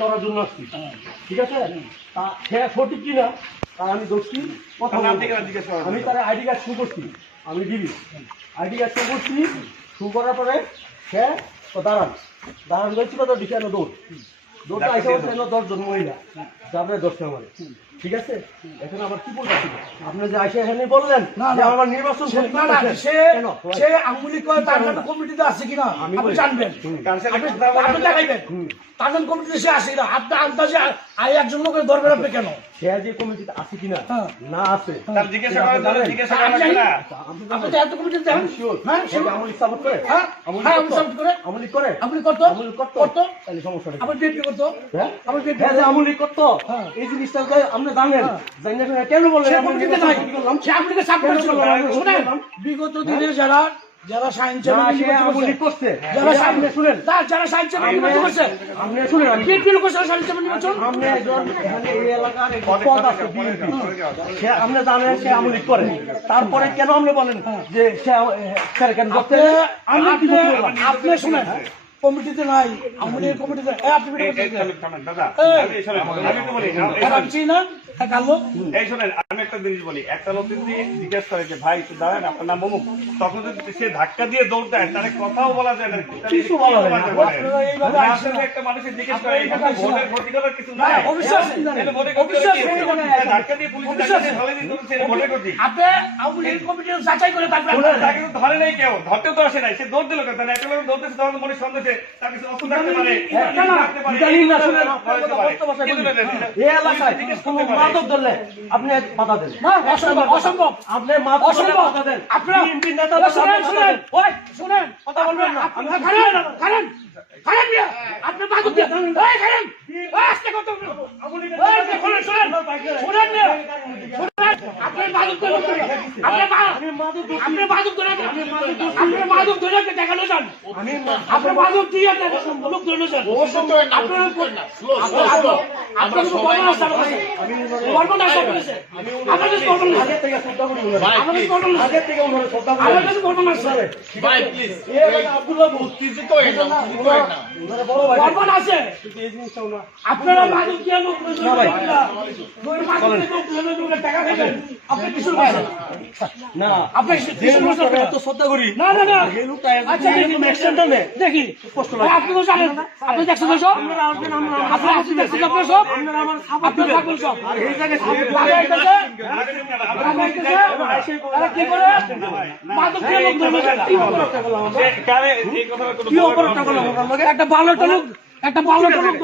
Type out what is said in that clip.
ধরার জন্য আসছি, ঠিক আছে? তা সে সঠিক কিনা তা আমি দোষী কথা আমি তার আইডি কার্ড শুরু করছি, আমি দিবি আইডি কার্ড শুরু করছি, শুরু করার পরে সে দাঁড়ান বলছি কত দিকে দৌড়টা আইসা বলছে 10 জন মহিলা তারপরে 10টা আমার, ঠিক আছে? এখন আবার কি বলতে আপনি যে আইসা এখানে বললেন যে আমার নির্বাচন সে আওয়ামী লীগ তার কমিটিতে আছে কিনা আপনি জানবেন, আপনি দেখাইবেন তার কমিটিতে সে আছে কিনা। আপনি আন্দাজে একজন লোকের ধরবেন আপনি কেন? সে যে কমিটিতে আছে কিনা না আছে তার জিজ্ঞাসা করেন না। আপনি তো এত কমিটিতে দেখেন হ্যাঁ সে আমলি সাপোর্ট করে হ্যাঁ আমলি সাপোর্ট করে আমলি করে আমলি করতো তাহলে সমস্যা নেই। আপনি বিএনপি করতো হ্যাঁ আপনি বিএনপি আমলি করতো এই জিনিসটা আপনি জানেন জানেন কেন বললেন আমি করলাম সে আপনাকে সাপোর্ট করলাম। শুনেন বিগত দিনে যারা সায়েন্স আমলি করছে যারা আপনি শুনেন যারা সায়েন্স করছে আপনি শুনেন আমি বিএনপি লোক সায়েন্স নির্বাচন আপনি একজন এখানে এই এলাকার পদ আছে বিএনপি সে আপনি জানেন সে আমলি করে, তারপরে কেন আপনি বলেন যে সে কেন করতে আপনি শুনেন কমিটিতে নাই আমাদের কমিটিতে আমি একটা জিনিস বলি, একটা লোক যদি জিজ্ঞেস করে যে ভাই একটু দাঁড়ান আপনার নাম অমুক, তখন যদি সে ধাক্কা দিয়ে দৌড় দেয় তাহলে কথাও বলা যায় না, কিছু বলা যায় না। একটা মানুষের জিজ্ঞেস করে এখানে ভোটের ক্ষতি করার কিছু নাই, ধাক্কা দিয়ে পুলিশ ভোটের ক্ষতি আপনি আমাদের কমিটি যাচাই করে তারপরে তাকে তো ধরে নাই, কেউ ধরতে তো আসে নাই, সে দৌড় দিল কেন? একটা লোক দৌড়তেছে তখন মনে সন্দেহে তার কিছু অস্ত্র থাকতে পারে, এই এলাকায় কোনো মাদক ধরলে আপনি বাধা দেন না, অসম্ভব আপনি মাদক ধরলে বাধা দেন। আপনারা বিএনপি নেতা শুনেন কথা বলবেন না, খারেন আপনি মাদক দিয়ে খারেন আস্তে কত শুনেন আপনি মাদক ধরে দেখানো যান, আপনি মাদক দিয়ে লোক ধরে যান আপনারা মাদক দিয়ে লোক টাকা খাইবেন আপনি কিছু না আপনি এত শ্রদ্ধা করি না না না আচ্ছা দেখি আপনি তো জানেন আপনি দেখছেন তো সব আপনি দেখছেন আপনার সব আপনি থাকবেন সব এই জায়গায় কি করে মাদক দিয়ে লোক ধরে কি অপরাধটা করলাম একটা ভালো লোক